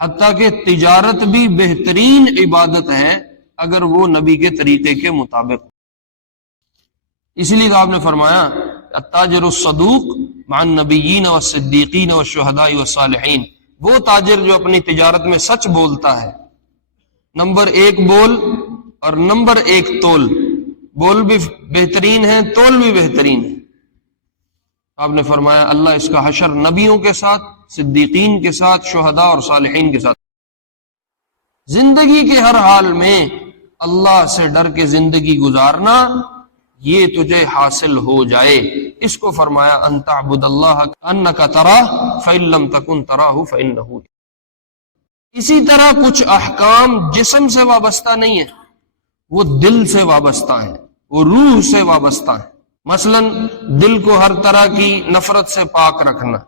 حتیٰ کہ تجارت بھی بہترین عبادت ہے اگر وہ نبی کے طریقے کے مطابق. اسی لیے آپ نے فرمایا التاجر الصدوق مع النبیین والصدیقین والشہداء والصالحین، وہ تاجر جو اپنی تجارت میں سچ بولتا ہے، نمبر 1 بول اور نمبر 1 تول، بول بھی بہترین ہے، تول بھی بہترین ہے. آپ نے فرمایا اللہ اس کا حشر نبیوں کے ساتھ، صدیقین کے ساتھ، شہداء اور صالحین کے ساتھ. زندگی کے ہر حال میں اللہ سے ڈر کے زندگی گزارنا، یہ تجھے حاصل ہو جائے. اس کو فرمایا ان تعبد اللہ انک تراہ فإن لم تکن تراہ فإنہ. اسی طرح کچھ احکام جسم سے وابستہ نہیں ہے، وہ دل سے وابستہ ہیں، وہ روح سے وابستہ ہیں. مثلا دل کو ہر طرح کی نفرت سے پاک رکھنا،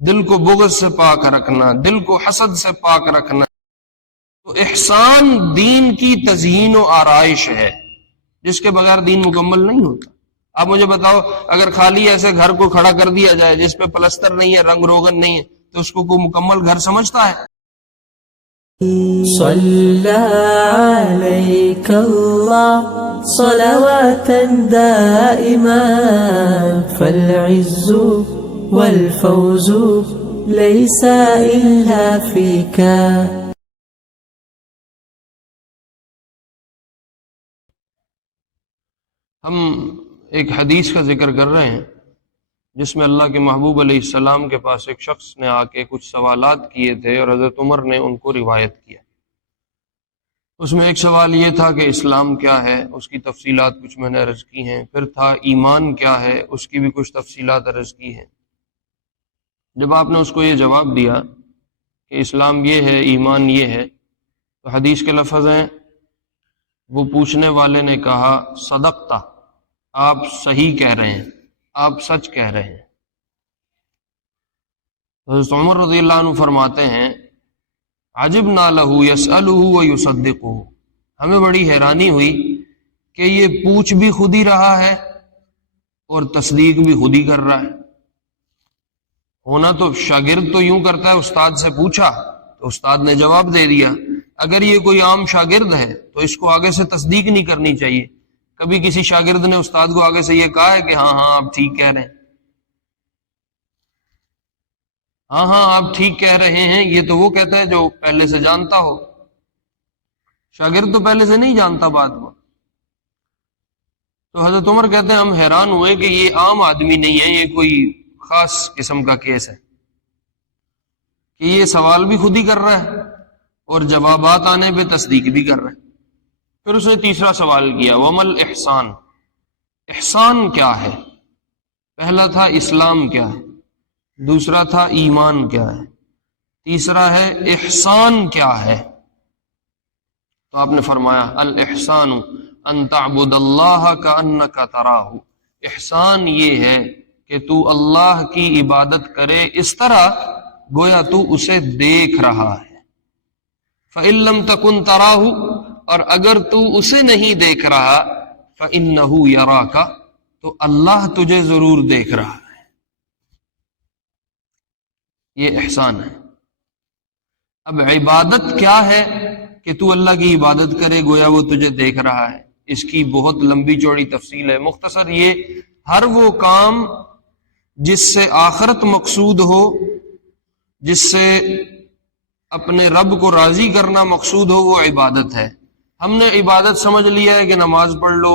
دل کو بغض سے پاک رکھنا، دل کو حسد سے پاک رکھنا. تو احسان دین کی تزیین و آرائش ہے جس کے بغیر دین مکمل نہیں ہوتا. آپ مجھے بتاؤ اگر خالی ایسے گھر کو کھڑا کر دیا جائے جس پہ پلستر نہیں ہے، رنگ روغن نہیں ہے، تو اس کو کوئی مکمل گھر سمجھتا ہے؟ صلی علیک اللہ صلواتا دائما فالعز والفوز لیس الا فیک. ہم ایک حدیث کا ذکر کر رہے ہیں جس میں اللہ کے محبوب علیہ السلام کے پاس ایک شخص نے آ کے کچھ سوالات کیے تھے اور حضرت عمر نے ان کو روایت کیا. اس میں ایک سوال یہ تھا کہ اسلام کیا ہے، اس کی تفصیلات کچھ میں نے عرض کی ہیں. پھر تھا ایمان کیا ہے، اس کی بھی کچھ تفصیلات عرض کی ہیں. جب آپ نے اس کو یہ جواب دیا کہ اسلام یہ ہے، ایمان یہ ہے، تو حدیث کے لفظ ہیں، وہ پوچھنے والے نے کہا صدقتا، آپ صحیح کہہ رہے ہیں، آپ سچ کہہ رہے ہیں. حضرت عمر رضی اللہ عنہ فرماتے ہیں عجبنا لہ یسألہ ویصدقہ، ہمیں بڑی حیرانی ہوئی کہ یہ پوچھ بھی خود ہی رہا ہے اور تصدیق بھی خود ہی کر رہا ہے. ہونا تو شاگرد تو یوں کرتا ہے، استاد سے پوچھا تو استاد نے جواب دے دیا. اگر یہ کوئی عام شاگرد ہے تو اس کو آگے سے تصدیق نہیں کرنی چاہیے. کبھی کسی شاگرد نے استاد کو آگے سے یہ کہا ہے کہ ہاں ہاں آپ ٹھیک کہہ رہے ہیں، ہاں ہاں آپ ٹھیک کہہ رہے ہیں، یہ تو وہ کہتا ہے جو پہلے سے جانتا ہو. شاگرد تو پہلے سے نہیں جانتا بات کو. تو حضرت عمر کہتے ہیں ہم حیران ہوئے کہ یہ عام آدمی نہیں ہے، یہ کوئی خاص قسم کا کیس ہے کہ یہ سوال بھی خود ہی کر رہا ہے اور جوابات آنے پہ تصدیق بھی کر رہا ہے. پھر اس نے تیسرا سوال کیا ومل احسان، احسان کیا ہے؟ پہلا تھا اسلام کیا ہے، دوسرا تھا ایمان کیا ہے، تیسرا ہے احسان کیا ہے. تو آپ نے فرمایا الاحسان ان تعبد اللہ کأنک تراہ، احسان یہ ہے کہ تو اللہ کی عبادت کرے اس طرح گویا تو اسے دیکھ رہا ہے. فإن لم تکن تراہ، اور اگر تو اسے نہیں دیکھ رہا، فإنہ یراک، تو اللہ تجھے ضرور دیکھ رہا ہے. یہ احسان ہے. اب عبادت کیا ہے کہ تو اللہ کی عبادت کرے گویا وہ تجھے دیکھ رہا ہے، اس کی بہت لمبی چوڑی تفصیل ہے. مختصر یہ ہر وہ کام جس سے آخرت مقصود ہو، جس سے اپنے رب کو راضی کرنا مقصود ہو، وہ عبادت ہے. ہم نے عبادت سمجھ لیا ہے کہ نماز پڑھ لو،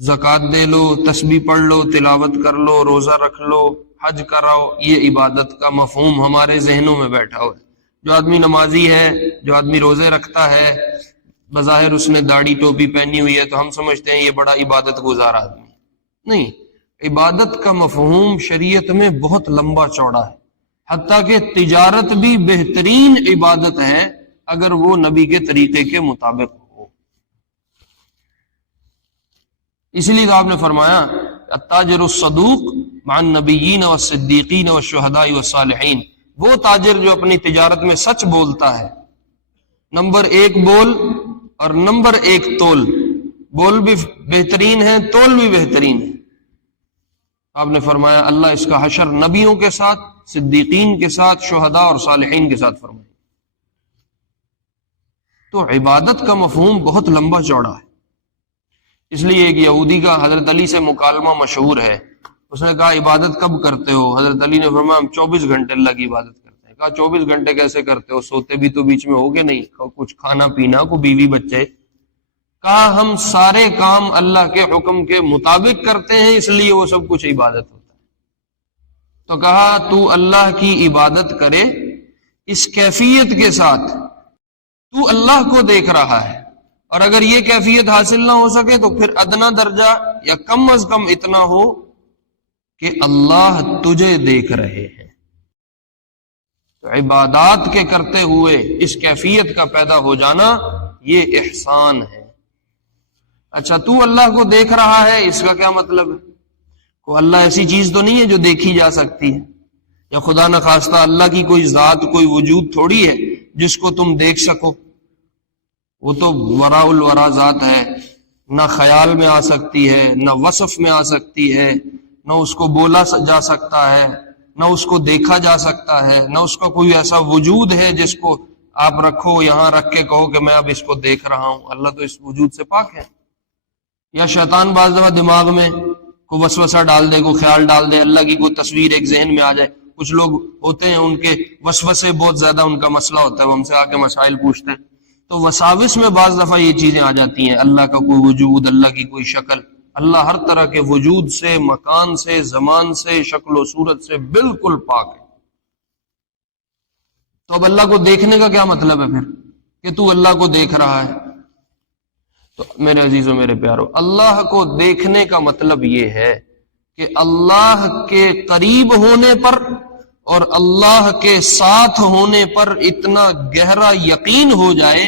زکوٰۃ دے لو، تسبیح پڑھ لو، تلاوت کر لو، روزہ رکھ لو، حج کراؤ، یہ عبادت کا مفہوم ہمارے ذہنوں میں بیٹھا ہوا ہے. جو آدمی نمازی ہے، جو آدمی روزے رکھتا ہے، بظاہر اس نے داڑھی ٹوپی پہنی ہوئی ہے تو ہم سمجھتے ہیں یہ بڑا عبادت گزار آدمی. نہیں، عبادت کا مفہوم شریعت میں بہت لمبا چوڑا ہے. حتیٰ کہ تجارت بھی بہترین عبادت ہے اگر وہ نبی کے طریقے کے مطابق ہو. اسی لیے تو آپ نے فرمایا التاجر الصدوق مع النبیین والصدیقین والشہداء والصالحین، وہ تاجر جو اپنی تجارت میں سچ بولتا ہے، نمبر 1 بول اور نمبر 1 تول، بول بھی بہترین ہے، تول بھی بہترین ہے. آپ نے فرمایا اللہ اس کا حشر نبیوں کے ساتھ، صدیقین کے ساتھ، شہداء اور صالحین کے ساتھ فرمائے۔ تو عبادت کا مفہوم بہت لمبا چوڑا ہے، اس لیے ایک یہودی کا حضرت علی سے مکالمہ مشہور ہے۔ اس نے کہا عبادت کب کرتے ہو؟ حضرت علی نے فرمایا ہم 24 گھنٹے اللہ کی عبادت کرتے ہیں۔ کہا 24 گھنٹے کیسے کرتے ہو؟ سوتے بھی تو بیچ میں ہوگے نہیں، کچھ کھانا پینا، کو بیوی بچے؟ کہا ہم سارے کام اللہ کے حکم کے مطابق کرتے ہیں، اس لیے وہ سب کچھ عبادت ہوتا ہے۔ تو کہا تو اللہ کی عبادت کرے اس کیفیت کے ساتھ تو اللہ کو دیکھ رہا ہے، اور اگر یہ کیفیت حاصل نہ ہو سکے تو پھر ادنا درجہ یا کم از کم اتنا ہو کہ اللہ تجھے دیکھ رہے ہیں۔ تو عبادات کے کرتے ہوئے اس کیفیت کا پیدا ہو جانا یہ احسان ہے۔ اچھا تو اللہ کو دیکھ رہا ہے، اس کا کیا مطلب ہے؟ کو اللہ ایسی چیز تو نہیں ہے جو دیکھی جا سکتی ہے، یا خدا نخواستہ اللہ کی کوئی ذات، کوئی وجود تھوڑی ہے جس کو تم دیکھ سکو۔ وہ تو وراء الورا ذات ہے، نہ خیال میں آ سکتی ہے، نہ وصف میں آ سکتی ہے، نہ اس کو بولا جا سکتا ہے، نہ اس کو دیکھا جا سکتا ہے، نہ اس کا کوئی ایسا وجود ہے جس کو آپ رکھو یہاں رکھ کے کہو کہ میں اب اس کو دیکھ رہا ہوں۔ اللہ تو اس وجود سے پاک ہے۔ یا شیطان بعض دفعہ دماغ میں کوئی وسوسہ ڈال دے، کوئی خیال ڈال دے، اللہ کی کوئی تصویر ایک ذہن میں آ جائے۔ کچھ لوگ ہوتے ہیں ان کے وسوسے بہت زیادہ ان کا مسئلہ ہوتا ہے، وہ ہم سے آ کے مسائل پوچھتے ہیں، تو وساوس میں بعض دفعہ یہ چیزیں آ جاتی ہیں، اللہ کا کوئی وجود، اللہ کی کوئی شکل۔ اللہ ہر طرح کے وجود سے، مکان سے، زمان سے، شکل و صورت سے بالکل پاک ہے۔ تو اب اللہ کو دیکھنے کا کیا مطلب ہے پھر کہ تو اللہ کو دیکھ رہا ہے؟ تو میرے عزیزوں، میرے پیارو، اللہ کو دیکھنے کا مطلب یہ ہے کہ اللہ کے قریب ہونے پر اور اللہ کے ساتھ ہونے پر اتنا گہرا یقین ہو جائے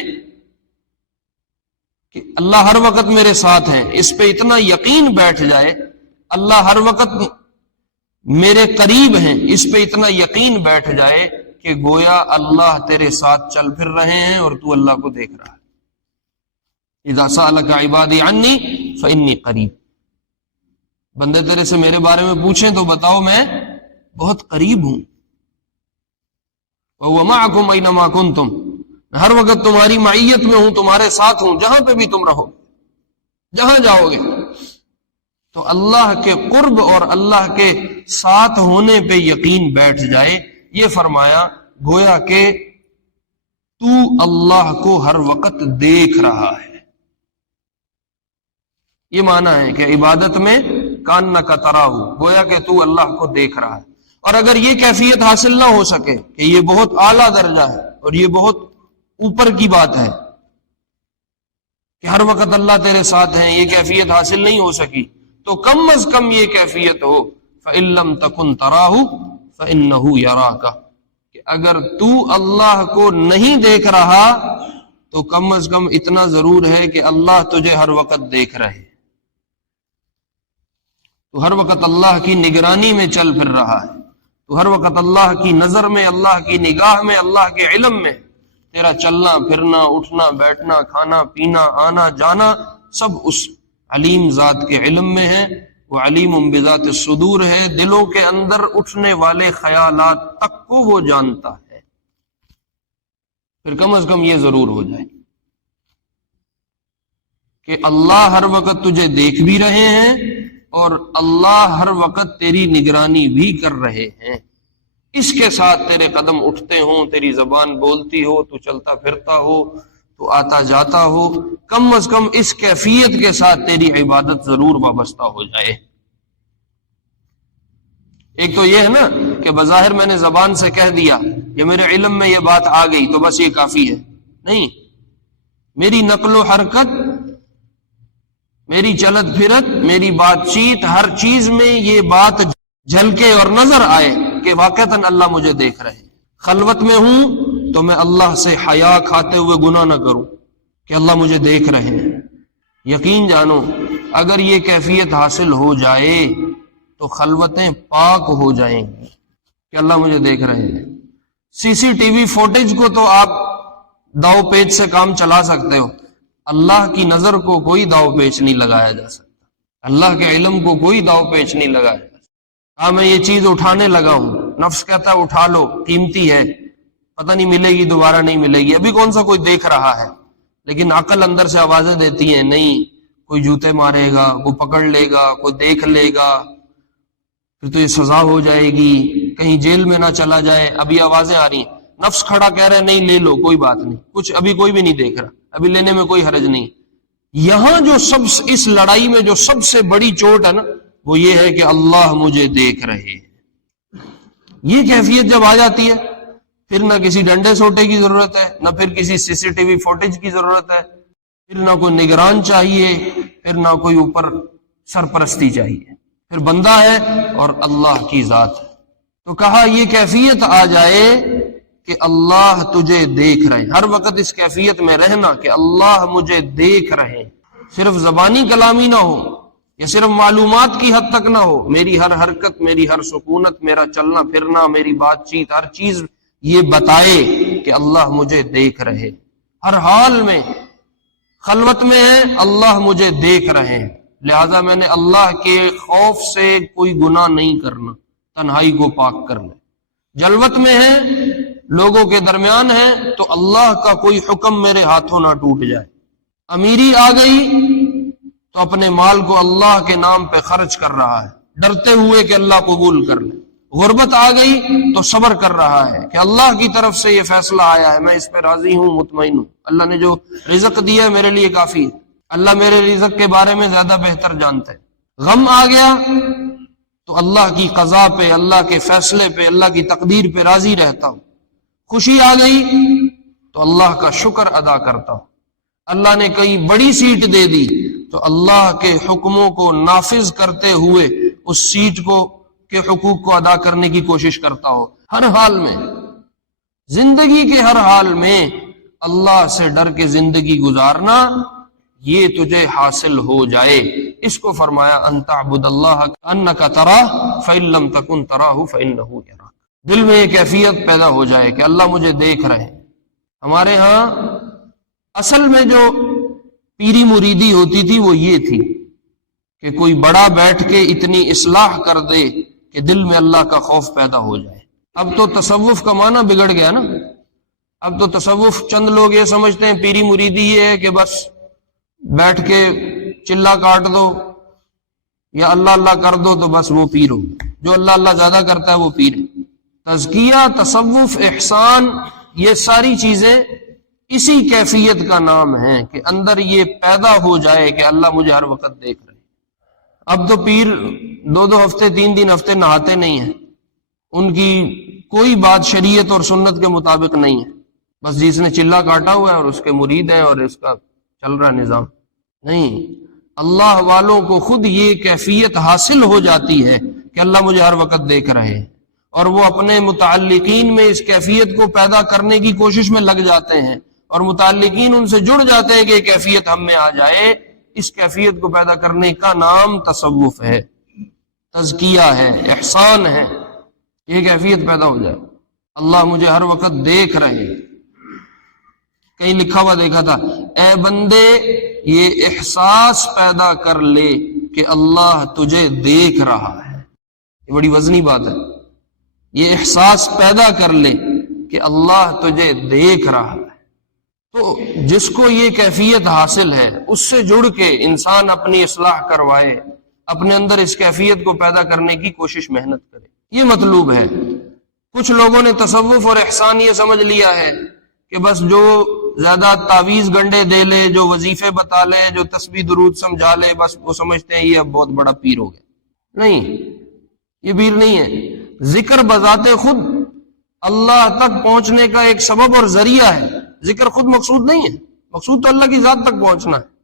کہ اللہ ہر وقت میرے ساتھ ہیں، اس پہ اتنا یقین بیٹھ جائے، اللہ ہر وقت میرے قریب ہیں، اس پہ اتنا یقین بیٹھ جائے کہ گویا اللہ تیرے ساتھ چل پھر رہے ہیں اور تو اللہ کو دیکھ رہا ہے۔ اذا سألک عبادی عنی فإنی قریب، بندے تیرے سے میرے بارے میں پوچھیں تو بتاؤ میں بہت قریب ہوں۔ وَهُوَ مَعَكُمْ أَيْنَمَا كُنْتُمْ، میں ہر وقت تمہاری معیت میں ہوں، تمہارے ساتھ ہوں، جہاں پہ بھی تم رہو، جہاں جاؤ گے۔ تو اللہ کے قرب اور اللہ کے ساتھ ہونے پہ یقین بیٹھ جائے، یہ فرمایا گویا کہ تو اللہ کو ہر وقت دیکھ رہا ہے۔ یہ معنی ہے کہ عبادت میں کانک تراہ، گویا کہ تو اللہ کو دیکھ رہا ہے۔ اور اگر یہ کیفیت حاصل نہ ہو سکے کہ یہ بہت اعلیٰ درجہ ہے اور یہ بہت اوپر کی بات ہے کہ ہر وقت اللہ تیرے ساتھ ہیں، یہ کیفیت حاصل نہیں ہو سکی، تو کم از کم یہ کیفیت ہو فَإِن لَمْ تَكُنْ تَرَاهُ فَإِنَّهُ يَرَاكَ، کہ اگر تو اللہ کو نہیں دیکھ رہا تو کم از کم اتنا ضرور ہے کہ اللہ تجھے ہر وقت دیکھ رہے، تو ہر وقت اللہ کی نگرانی میں چل پھر رہا ہے، تو ہر وقت اللہ کی نظر میں، اللہ کی نگاہ میں، اللہ کے علم میں تیرا چلنا پھرنا، اٹھنا بیٹھنا، کھانا پینا، آنا جانا سب اس علیم ذات کے علم میں ہے۔ وہ علیم بذات الصدور ہے، دلوں کے اندر اٹھنے والے خیالات تک کو وہ جانتا ہے۔ پھر کم از کم یہ ضرور ہو جائے کہ اللہ ہر وقت تجھے دیکھ بھی رہے ہیں اور اللہ ہر وقت تیری نگرانی بھی کر رہے ہیں، اس کے ساتھ تیرے قدم اٹھتے ہوں، تیری زبان بولتی ہو، تو چلتا پھرتا ہو، تو آتا جاتا ہو، کم از کم اس کیفیت کے ساتھ تیری عبادت ضرور وابستہ ہو جائے۔ ایک تو یہ ہے نا کہ بظاہر میں نے زبان سے کہہ دیا یا میرے علم میں یہ بات آ گئی تو بس یہ کافی ہے، نہیں، میری نقل و حرکت، میری چلت پھرت، میری بات چیت، ہر چیز میں یہ بات جھلکے اور نظر آئے کہ واقعتاً اللہ مجھے دیکھ رہے ہیں۔ خلوت میں ہوں تو میں اللہ سے حیا کھاتے ہوئے گناہ نہ کروں کہ اللہ مجھے دیکھ رہے ہیں۔ یقین جانو اگر یہ کیفیت حاصل ہو جائے تو خلوتیں پاک ہو جائیں گی کہ اللہ مجھے دیکھ رہے ہیں۔ سی سی ٹی وی فوٹیج کو تو آپ داؤ پیچ سے کام چلا سکتے ہو، اللہ کی نظر کو کوئی داؤ پیچ نہیں لگایا جا سکتا، اللہ کے علم کو کوئی داؤ پیچ نہیں لگایا جا سکتا۔ ہاں میں یہ چیز اٹھانے لگا ہوں نفس کہتا ہے اٹھا لو، قیمتی ہے، پتہ نہیں ملے گی دوبارہ نہیں ملے گی، ابھی کون سا کوئی دیکھ رہا ہے، لیکن عقل اندر سے آوازیں دیتی ہیں نہیں، کوئی جوتے مارے گا، کوئی پکڑ لے گا، کوئی دیکھ لے گا، پھر تو یہ سزا ہو جائے گی، کہیں جیل میں نہ چلا جائے، ابھی آوازیں آ رہی ہیں، نفس کھڑا کہہ رہا ہے نہیں لے لو کوئی بات نہیں، کچھ ابھی کوئی بھی نہیں دیکھ رہا، ابھی لینے میں کوئی حرج نہیں۔ یہاں جو اس لڑائی میں جو سب سے بڑی چوٹ ہے نا وہ یہ ہے کہ اللہ مجھے دیکھ رہے ہیں۔ یہ کیفیت جب آ جاتی ہے پھر نہ کسی ڈنڈے سوٹے کی ضرورت ہے، نہ پھر کسی سی سی ٹی وی فوٹیج کی ضرورت ہے، پھر نہ کوئی نگران چاہیے، پھر نہ کوئی اوپر سرپرستی چاہیے، پھر بندہ ہے اور اللہ کی ذات ہے۔ تو کہا یہ کیفیت آ جائے کہ اللہ تجھے دیکھ رہے، ہر وقت اس کیفیت میں رہنا کہ اللہ مجھے دیکھ رہے، صرف زبانی کلامی نہ ہو یا صرف معلومات کی حد تک نہ ہو، میری ہر حرکت، میری ہر سکونت، میرا چلنا پھرنا، میری بات چیت، ہر چیز یہ بتائے کہ اللہ مجھے دیکھ رہے، ہر حال میں، خلوت میں ہے اللہ مجھے دیکھ رہے ہیں، لہذا میں نے اللہ کے خوف سے کوئی گناہ نہیں کرنا، تنہائی کو پاک کرنا، جلوت میں ہے، لوگوں کے درمیان ہے تو اللہ کا کوئی حکم میرے ہاتھوں نہ ٹوٹ جائے، امیری آ گئی تو اپنے مال کو اللہ کے نام پہ خرچ کر رہا ہے ڈرتے ہوئے کہ اللہ قبول کر لے، غربت آ گئی تو صبر کر رہا ہے کہ اللہ کی طرف سے یہ فیصلہ آیا ہے، میں اس پہ راضی ہوں، مطمئن ہوں، اللہ نے جو رزق دیا ہے میرے لیے کافی ہے، اللہ میرے رزق کے بارے میں زیادہ بہتر جانتا ہے۔ غم آ گیا تو اللہ کی قضا پہ، اللہ کے فیصلے پہ، اللہ کی تقدیر پہ راضی رہتا ہوں، خوشی آ گئی تو اللہ کا شکر ادا کرتا ہوں، اللہ نے کئی بڑی سیٹ دے دی تو اللہ کے حکموں کو نافذ کرتے ہوئے اس سیٹ کو کے حقوق کو ادا کرنے کی کوشش کرتا ہو، ہر حال میں، زندگی کے ہر حال میں اللہ سے ڈر کے زندگی گزارنا، یہ تجھے حاصل ہو جائے، اس کو فرمایا ان تعبد اللہ انک تراہ فإن لم تکن تراہ فإنہ یراک، دل میں یہ کیفیت پیدا ہو جائے کہ اللہ مجھے دیکھ رہے ہیں۔ ہمارے ہاں اصل میں جو پیری مریدی ہوتی تھی وہ یہ تھی کہ کوئی بڑا بیٹھ کے اتنی اصلاح کر دے کہ دل میں اللہ کا خوف پیدا ہو جائے۔ اب تو تصوف کا معنی بگڑ گیا نا، اب تو تصوف چند لوگ یہ سمجھتے ہیں پیری مریدی یہ ہے کہ بس بیٹھ کے چلا کاٹ دو یا اللہ اللہ کر دو تو بس وہ پیر ہو، جو اللہ اللہ زیادہ کرتا ہے وہ پیر ہے۔ تزکیہ، تصوف، احسان، یہ ساری چیزیں اسی کیفیت کا نام ہے کہ اندر یہ پیدا ہو جائے کہ اللہ مجھے ہر وقت دیکھ رہے۔ اب تو پیر 2 ہفتے 3 ہفتے نہاتے نہیں ہیں، ان کی کوئی بات شریعت اور سنت کے مطابق نہیں ہے، بس جس نے چلا کاٹا ہوا ہے اور اس کے مرید ہیں اور اس کا چل رہا نظام نہیں۔ اللہ والوں کو خود یہ کیفیت حاصل ہو جاتی ہے کہ اللہ مجھے ہر وقت دیکھ رہے ہیں، اور وہ اپنے متعلقین میں اس کیفیت کو پیدا کرنے کی کوشش میں لگ جاتے ہیں، اور متعلقین ان سے جڑ جاتے ہیں کہ یہ کیفیت ہم میں آ جائے۔ اس کیفیت کو پیدا کرنے کا نام تصوف ہے، تزکیہ ہے، احسان ہے، یہ کیفیت پیدا ہو جائے، اللہ مجھے ہر وقت دیکھ رہے ہیں۔ کہیں لکھا ہوا دیکھا تھا، اے بندے یہ احساس پیدا کر لے کہ اللہ تجھے دیکھ رہا ہے، یہ بڑی وزنی بات ہے، یہ احساس پیدا کر لے کہ اللہ تجھے دیکھ رہا ہے۔ تو جس کو یہ کیفیت حاصل ہے اس سے جڑ کے انسان اپنی اصلاح کروائے، اپنے اندر اس کیفیت کو پیدا کرنے کی کوشش محنت کرے، یہ مطلوب ہے۔ کچھ لوگوں نے تصوف اور احسان یہ سمجھ لیا ہے کہ بس جو زیادہ تعویذ گنڈے دے لے، جو وظیفے بتا لے، جو تسبیح درود سمجھا لے، بس وہ سمجھتے ہیں یہ اب بہت بڑا پیر ہو گیا۔ نہیں، یہ پیر نہیں ہے۔ ذکر بذات خود اللہ تک پہنچنے کا ایک سبب اور ذریعہ ہے، ذکر خود مقصود نہیں ہے، مقصود تو اللہ کی ذات تک پہنچنا ہے۔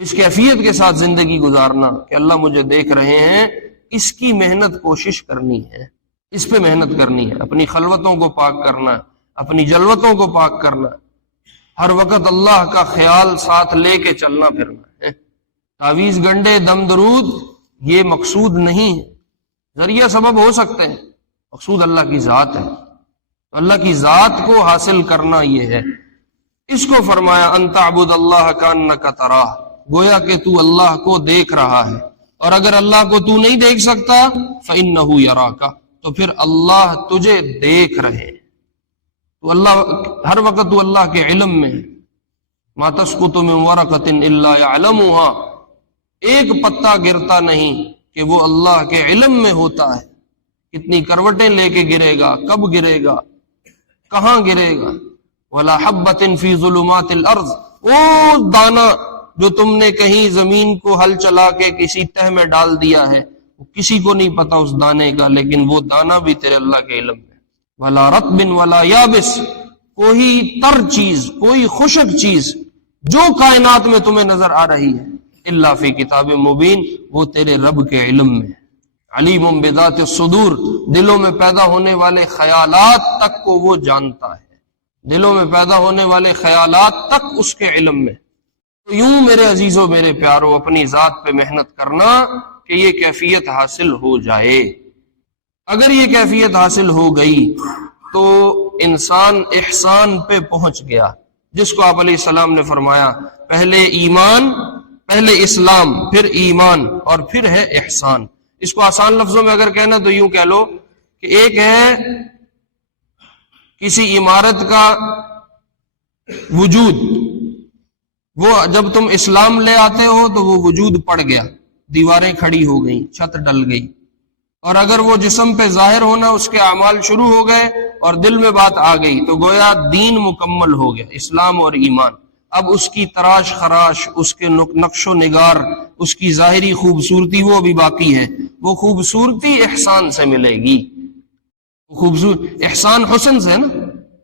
اس کیفیت کے ساتھ زندگی گزارنا کہ اللہ مجھے دیکھ رہے ہیں، اس کی محنت کوشش کرنی ہے، اس پہ محنت کرنی ہے، اپنی خلوتوں کو پاک کرنا، اپنی جلوتوں کو پاک کرنا، ہر وقت اللہ کا خیال ساتھ لے کے چلنا پھرنا ہے۔ تعویذ گنڈے، دم درود یہ مقصود نہیں ہے، ذریعہ سبب ہو سکتے ہیں، مقصود اللہ کی ذات ہے، اللہ کی ذات کو حاصل کرنا یہ ہے۔ اس کو فرمایا ان تعبد اللہ کانک تراہ، گویا کہ تو اللہ کو دیکھ رہا ہے، اور اگر اللہ کو تو نہیں دیکھ سکتا فإنہ یراک، تو پھر اللہ تجھے دیکھ رہے، تو اللہ ہر وقت تو اللہ کے علم میں ہے۔ ما تسقط من ورقۃ الا يعلمها، ایک پتا گرتا نہیں کہ وہ اللہ کے علم میں ہوتا ہے، کتنی کروٹیں لے کے گرے گا، کب گرے گا، کہاں گرے گا۔ ولا حبۃ فی ظلمات الارض، وہ دانا جو تم نے کہیں زمین کو ہل چلا کے کسی تہ میں ڈال دیا ہے، کسی کو نہیں پتا اس دانے کا، لیکن وہ دانا بھی تیرے اللہ کے علم میں۔ ولا رطب ولا یابس، کوئی تر چیز، کوئی خشک چیز جو کائنات میں تمہیں نظر آ رہی ہے، الا فی کتاب مبین، وہ تیرے رب کے علم میں۔ علیم بذات الصدور، دلوں میں پیدا ہونے والے خیالات تک کو وہ جانتا ہے، دلوں میں پیدا ہونے والے خیالات تک اس کے علم میں۔ تو یوں میرے عزیزوں، میرے پیاروں، اپنی ذات پہ محنت کرنا کہ یہ کیفیت حاصل ہو جائے۔ اگر یہ کیفیت حاصل ہو گئی تو انسان احسان پہ پہنچ گیا، جس کو آپ علیہ السلام نے فرمایا پہلے ایمان، پہلے اسلام، پھر ایمان، اور پھر ہے احسان۔ اس کو آسان لفظوں میں اگر کہنا تو یوں کہہ لو کہ ایک ہے کسی عمارت کا وجود، وہ جب تم اسلام لے آتے ہو تو وہ وجود پڑ گیا، دیواریں کھڑی ہو گئیں، چھت ڈل گئی، اور اگر وہ جسم پہ ظاہر ہونا، اس کے اعمال شروع ہو گئے اور دل میں بات آ گئی، تو گویا دین مکمل ہو گیا، اسلام اور ایمان۔ اب اس کی تراش خراش، اس کے نقش و نگار، اس کی ظاہری خوبصورتی وہ بھی باقی ہے، وہ خوبصورتی احسان سے ملے گی۔ احسان حسن سے ہے نا،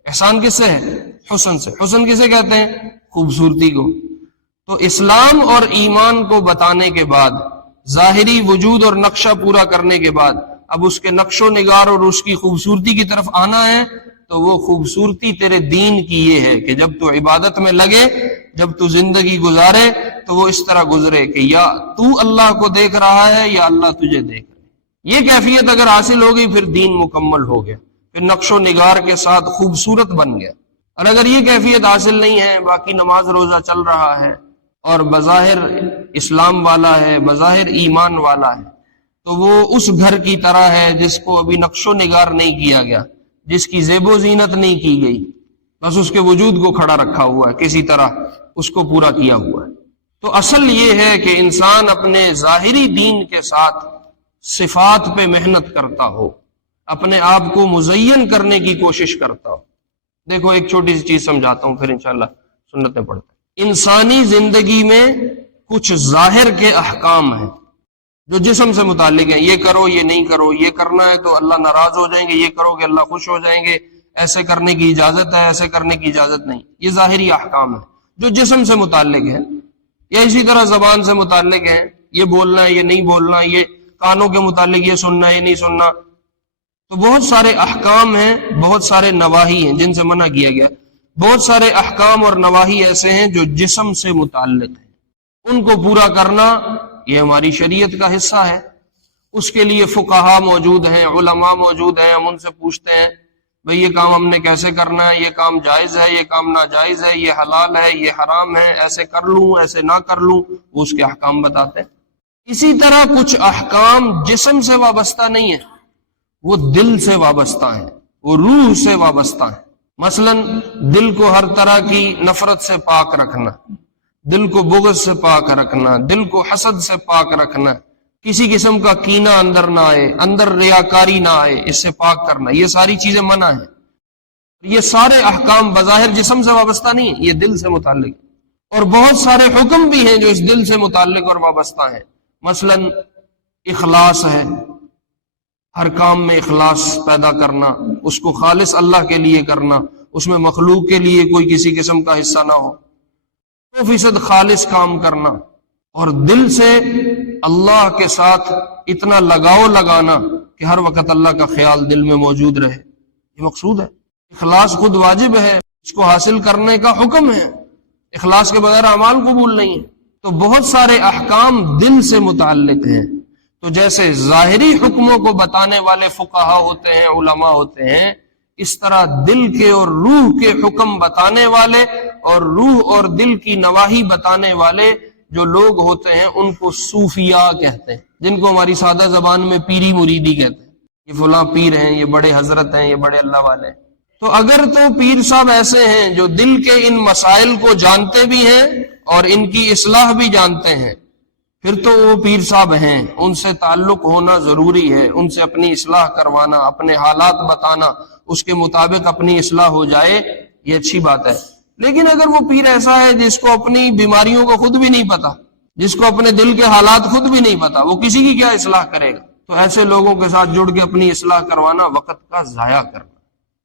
احسان کس سے ہے؟ حسن سے۔ حسن کسے کہتے ہیں؟ خوبصورتی کو۔ تو اسلام اور ایمان کو بتانے کے بعد، ظاہری وجود اور نقشہ پورا کرنے کے بعد، اب اس کے نقش و نگار اور اس کی خوبصورتی کی طرف آنا ہے، تو وہ خوبصورتی تیرے دین کی یہ ہے کہ جب تو عبادت میں لگے، جب تو زندگی گزارے، تو وہ اس طرح گزرے کہ یا تو اللہ کو دیکھ رہا ہے یا اللہ تجھے دیکھ رہا ہے۔ یہ کیفیت اگر حاصل ہو گئی، پھر دین مکمل ہو گیا، پھر نقش و نگار کے ساتھ خوبصورت بن گیا۔ اور اگر یہ کیفیت حاصل نہیں ہے، باقی نماز روزہ چل رہا ہے اور بظاہر اسلام والا ہے، بظاہر ایمان والا ہے، تو وہ اس گھر کی طرح ہے جس کو ابھی نقش و نگار نہیں کیا گیا، جس کی زیب و زینت نہیں کی گئی، بس اس کے وجود کو کھڑا رکھا ہوا ہے، کسی طرح اس کو پورا کیا ہوا ہے۔ تو اصل یہ ہے کہ انسان اپنے ظاہری دین کے ساتھ صفات پہ محنت کرتا ہو، اپنے آپ کو مزین کرنے کی کوشش کرتا ہو۔ دیکھو ایک چھوٹی سی چیز سمجھاتا ہوں، پھر انشاءاللہ سنتیں پڑھتے ہیں۔ انسانی زندگی میں کچھ ظاہر کے احکام ہیں جو جسم سے متعلق ہیں، یہ کرو، یہ نہیں کرو، یہ کرنا ہے تو اللہ ناراض ہو جائیں گے، یہ کرو کہ اللہ خوش ہو جائیں گے، ایسے کرنے کی اجازت ہے، ایسے کرنے کی اجازت نہیں۔ یہ ظاہری احکام ہیں جو جسم سے متعلق ہیں، یا اسی طرح زبان سے متعلق ہیں، یہ بولنا ہے، یہ نہیں بولنا، یہ کانوں کے متعلق یہ سننا ہے، یہ نہیں سننا۔ تو بہت سارے احکام ہیں، بہت سارے نواہی ہیں جن سے منع کیا گیا، بہت سارے احکام اور نواہی ایسے ہیں جو جسم سے متعلق ہیں، ان کو پورا کرنا یہ ہماری شریعت کا حصہ ہے۔ اس کے لیے فقہا موجود ہیں، علماء موجود ہیں، ہم ان سے پوچھتے ہیں بھئی یہ کام ہم نے کیسے کرنا ہے، یہ کام جائز ہے، یہ کام ناجائز ہے، یہ حلال ہے، یہ حرام ہے، ایسے کر لوں، ایسے نہ کر لوں، وہ اس کے احکام بتاتے ہیں۔ اسی طرح کچھ احکام جسم سے وابستہ نہیں ہیں، وہ دل سے وابستہ ہیں، وہ روح سے وابستہ ہیں۔ مثلا دل کو ہر طرح کی نفرت سے پاک رکھنا، دل کو بغض سے پاک رکھنا، دل کو حسد سے پاک رکھنا، کسی قسم کا کینہ اندر نہ آئے، اندر ریاکاری نہ آئے، اس سے پاک کرنا، یہ ساری چیزیں منع ہیں۔ یہ سارے احکام بظاہر جسم سے وابستہ نہیں ہیں، یہ دل سے متعلق، اور بہت سارے حکم بھی ہیں جو اس دل سے متعلق اور وابستہ ہیں۔ مثلا اخلاص ہے، ہر کام میں اخلاص پیدا کرنا، اس کو خالص اللہ کے لیے کرنا، اس میں مخلوق کے لیے کوئی کسی قسم کا حصہ نہ ہو، 100% خالص کام کرنا، اور دل سے اللہ کے ساتھ اتنا لگاؤ لگانا کہ ہر وقت اللہ کا خیال دل میں موجود رہے، یہ مقصود ہے۔ اخلاص خود واجب ہے، اس کو حاصل کرنے کا حکم ہے، اخلاص کے بغیر اعمال قبول نہیں ہے۔ تو بہت سارے احکام دل سے متعلق ہیں۔ تو جیسے ظاہری حکموں کو بتانے والے فقہا ہوتے ہیں، علماء ہوتے ہیں، اس طرح دل کے اور روح کے حکم بتانے والے اور روح اور دل کی نواہی بتانے والے جو لوگ ہوتے ہیں ان کو صوفیاء کہتے ہیں، جن کو ہماری سادہ زبان میں پیری مریدی کہتے ہیں۔ یہ فلاں پیر ہیں، یہ بڑے حضرت ہیں، یہ بڑے اللہ والے ہیں۔ تو اگر تو پیر صاحب ایسے ہیں جو دل کے ان مسائل کو جانتے بھی ہیں اور ان کی اصلاح بھی جانتے ہیں، پھر تو وہ پیر صاحب ہیں، ان سے تعلق ہونا ضروری ہے، ان سے اپنی اصلاح کروانا، اپنے حالات بتانا، اس کے مطابق اپنی اصلاح ہو جائے، یہ اچھی بات ہے۔ لیکن اگر وہ پیر ایسا ہے جس کو اپنی بیماریوں کو خود بھی نہیں پتا، جس کو اپنے دل کے حالات خود بھی نہیں پتا، وہ کسی کی کیا اصلاح کرے گا؟ تو ایسے لوگوں کے ساتھ جڑ کے اپنی اصلاح کروانا وقت کا ضائع کرنا۔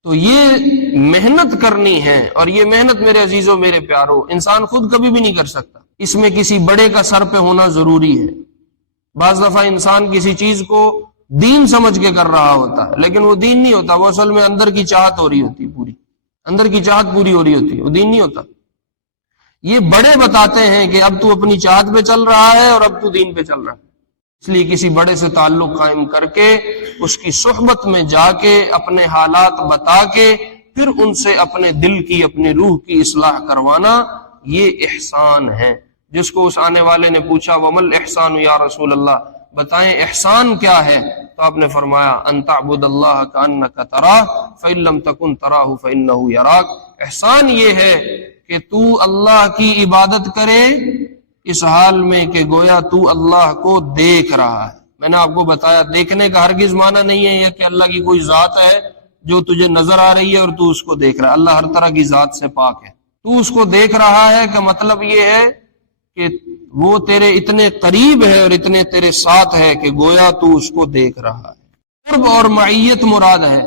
تو یہ محنت کرنی ہے، اور یہ محنت میرے عزیزوں، میرے پیاروں، انسان خود کبھی بھی نہیں کر سکتا، اس میں کسی بڑے کا سر پہ ہونا ضروری ہے۔ بعض دفعہ انسان کسی چیز کو دین سمجھ کے کر رہا ہوتا ہے، لیکن وہ دین نہیں ہوتا، وہ اصل میں اندر کی چاہت ہو رہی ہوتی ہے، پوری اندر کی چاہت پوری ہو رہی ہوتی ہے، وہ دین نہیں ہوتا۔ یہ بڑے بتاتے ہیں کہ اب تو اپنی چاہت پہ چل رہا ہے اور اب تو دین پہ چل رہا ہے، اس لیے کسی بڑے سے تعلق قائم کر کے، اس کی صحبت میں جا کے، اپنے حالات بتا کے، پھر ان سے اپنے دل کی، اپنی روح کی اصلاح کروانا، یہ احسان ہے۔ جس کو اس آنے والے نے پوچھا وَمَل احسان یا رسول اللہ، بتائیں احسان کیا ہے؟ تو آپ نے فرمایا ان تعبد اللہ کأنک تراہ فإن لم تکن تراہ فإنہ یراک۔ احسان یہ ہے کہ تو اللہ کی عبادت کرے اس حال میں کہ گویا تو اللہ کو دیکھ رہا ہے۔ میں نے آپ کو بتایا دیکھنے کا ہرگز معنی نہیں ہے یہ کہ اللہ کی کوئی ذات ہے جو تجھے نظر آ رہی ہے اور تو اس کو دیکھ رہا ہے۔ اللہ ہر طرح کی ذات سے پاک ہے۔ تو اس کو دیکھ رہا ہے کا مطلب یہ ہے کہ وہ تیرے اتنے قریب ہے اور اتنے تیرے ساتھ ہے کہ گویا تو اس کو دیکھ رہا ہے۔ قرب اور معیت مراد ہے۔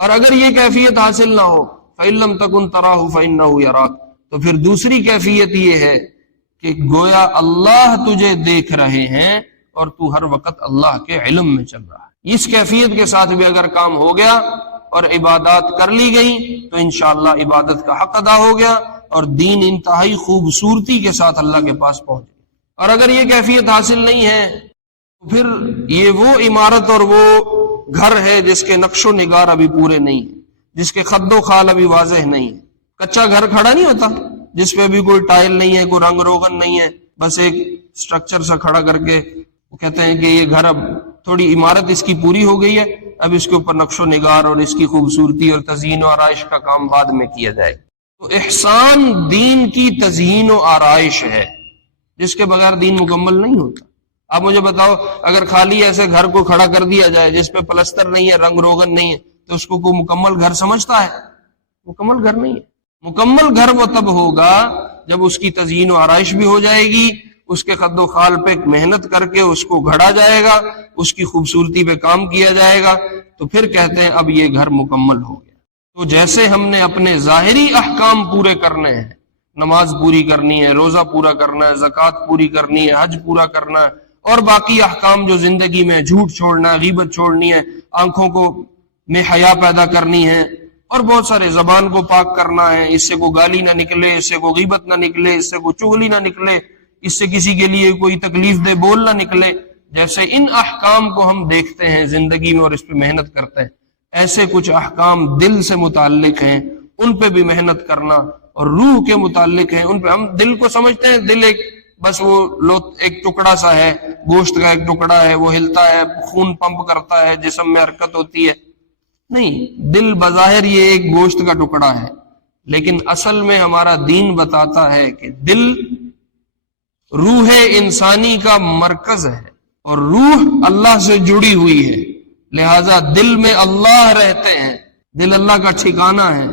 اور اگر یہ کیفیت حاصل نہ ہو فَإِن لَمْ تَكُنْ تَرَاهُ فَإِنَّهُ يَرَاكَ، تو پھر دوسری کیفیت یہ ہے کہ گویا اللہ تجھے دیکھ رہے ہیں اور تو ہر وقت اللہ کے علم میں چل رہا ہے۔ اس کیفیت کے ساتھ بھی اگر کام ہو گیا اور عبادات کر لی گئی تو انشاءاللہ عبادت کا حق ادا ہو گیا اور دین انتہائی خوبصورتی کے ساتھ اللہ کے پاس پہنچ گیا۔ اور اگر یہ کیفیت حاصل نہیں ہے تو پھر یہ وہ عمارت اور وہ گھر ہے جس کے نقش و نگار ابھی پورے نہیں ہیں، جس کے خد و خال ابھی واضح نہیں ہے۔ کچا گھر کھڑا نہیں ہوتا جس پہ بھی کوئی ٹائل نہیں ہے، کوئی رنگ روغن نہیں ہے، بس ایک سٹرکچر سا کھڑا کر کے وہ کہتے ہیں کہ یہ گھر اب تھوڑی عمارت اس کی پوری ہو گئی ہے، اب اس کے اوپر نقش و نگار اور اس کی خوبصورتی اور تزئین و آرائش کا کام بعد میں کیا جائے۔ تو احسان دین کی تزئین و آرائش ہے جس کے بغیر دین مکمل نہیں ہوتا۔ آپ مجھے بتاؤ اگر خالی ایسے گھر کو کھڑا کر دیا جائے جس پہ پلستر نہیں ہے، رنگ روغن نہیں ہے، تو اس کو کوئی مکمل گھر سمجھتا ہے؟ مکمل گھر نہیں ہے۔ مکمل گھر وہ تب ہوگا جب اس کی تزئین و آرائش بھی ہو جائے گی، اس کے خد و خال پہ محنت کر کے اس کو گھڑا جائے گا، اس کی خوبصورتی پہ کام کیا جائے گا، تو پھر کہتے ہیں اب یہ گھر مکمل ہو گیا۔ تو جیسے ہم نے اپنے ظاہری احکام پورے کرنے ہیں، نماز پوری کرنی ہے، روزہ پورا کرنا ہے، زکوٰۃ پوری کرنی ہے، حج پورا کرنا ہے، اور باقی احکام جو زندگی میں جھوٹ چھوڑنا ہے، غیبت چھوڑنی ہے، آنکھوں کو میں حیا پیدا کرنی ہے، اور بہت سارے زبان کو پاک کرنا ہے، اس سے کوئی گالی نہ نکلے، اس سے کوئی غیبت نہ نکلے، اس سے کوئی چغلی نہ نکلے، اس سے کسی کے لیے کوئی تکلیف دہ بول نہ نکلے۔ جیسے ان احکام کو ہم دیکھتے ہیں زندگی میں اور اس پہ محنت کرتے ہیں، ایسے کچھ احکام دل سے متعلق ہیں، ان پہ بھی محنت کرنا، اور روح کے متعلق ہیں، ان پہ ہم دل کو سمجھتے ہیں دل ایک بس وہ ایک ٹکڑا سا ہے، گوشت کا ایک ٹکڑا ہے، وہ ہلتا ہے، خون پمپ کرتا ہے، جسم میں حرکت ہوتی ہے۔ نہیں، دل بظاہر یہ ایک گوشت کا ٹکڑا ہے، لیکن اصل میں ہمارا دین بتاتا ہے کہ دل روح انسانی کا مرکز ہے، اور روح اللہ سے جڑی ہوئی ہے، لہذا دل میں اللہ رہتے ہیں، دل اللہ کا ٹھکانہ ہے۔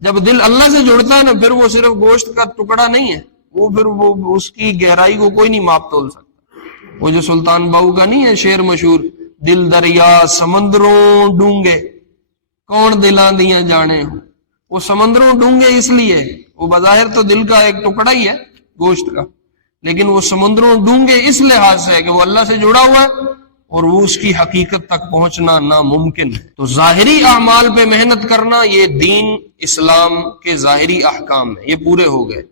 جب دل اللہ سے جڑتا ہے نا، پھر وہ صرف گوشت کا ٹکڑا نہیں ہے، وہ پھر وہ اس کی گہرائی کو کوئی نہیں ماپ تول سکتا۔ وہ جو سلطان باہو کا نہیں ہے شعر مشہور، دل دریا سمندروں ڈونگے کون دلاں دیاں جانے ہوں۔ وہ سمندروں ڈونگے اس لیے، وہ بظاہر تو دل کا ایک ٹکڑا ہی ہے گوشت کا، لیکن وہ سمندروں ڈونگے اس لحاظ سے ہے کہ وہ اللہ سے جڑا ہوا ہے اور وہ اس کی حقیقت تک پہنچنا ناممکن ہے۔ تو ظاہری اعمال پہ محنت کرنا یہ دین اسلام کے ظاہری احکام ہیں، یہ پورے ہو گئے،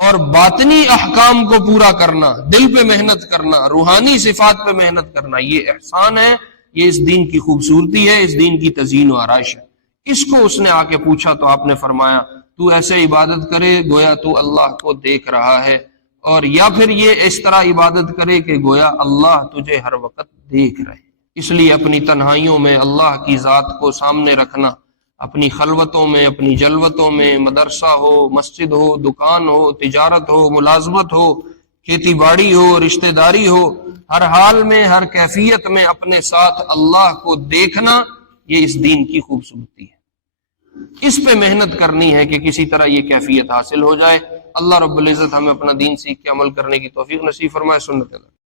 اور باطنی احکام کو پورا کرنا، دل پہ محنت کرنا، روحانی صفات پہ محنت کرنا، یہ احسان ہے، یہ اس دین کی خوبصورتی ہے، اس دین کی تزئین و آرائش ہے۔ اس کو اس نے آ کے پوچھا تو آپ نے فرمایا تو ایسے عبادت کرے گویا تو اللہ کو دیکھ رہا ہے، اور یا پھر یہ اس طرح عبادت کرے کہ گویا اللہ تجھے ہر وقت دیکھ رہے۔ اس لیے اپنی تنہائیوں میں اللہ کی ذات کو سامنے رکھنا، اپنی خلوتوں میں، اپنی جلوتوں میں، مدرسہ ہو، مسجد ہو، دکان ہو، تجارت ہو، ملازمت ہو، کھیتی باڑی ہو، رشتہ داری ہو، ہر حال میں، ہر کیفیت میں اپنے ساتھ اللہ کو دیکھنا، یہ اس دین کی خوبصورتی ہے۔ اس پہ محنت کرنی ہے کہ کسی طرح یہ کیفیت حاصل ہو جائے۔ اللہ رب العزت ہمیں اپنا دین سیکھ کے عمل کرنے کی توفیق نصیب فرمائے۔ سنت اللہ۔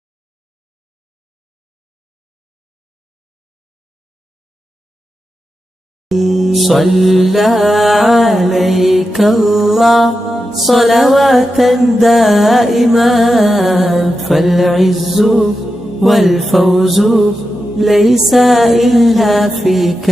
صلى عليك الله صلواتا دائما، فالعز والفوز ليس إلا فيك.